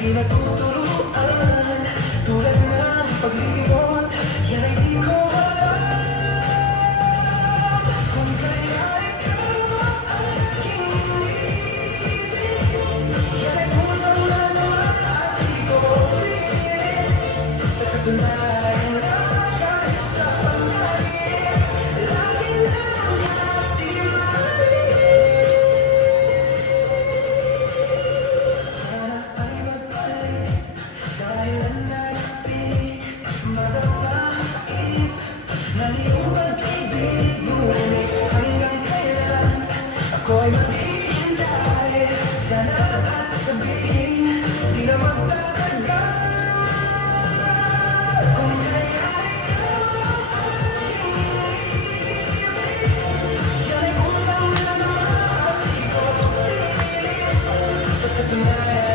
di natuturuan. Tulad ng paglibot, yan ay di ko alam. Kung kaya ikaw ang aking ibig, yan ay kusang na naman at di ko pilit. Sa katunayan na kahit sa panghalip, lagi lang at di mali. Sana ay magbalik dahil ang naibig madapait na iyong pag-ibig. Ngunit hanggang kailan ako ay maghihintay? Sana at sabihin di na magtatagal. Kung kaya ikaw ang aking ibig, yan ay kusang na naman at di ko pilit. Sa katunayan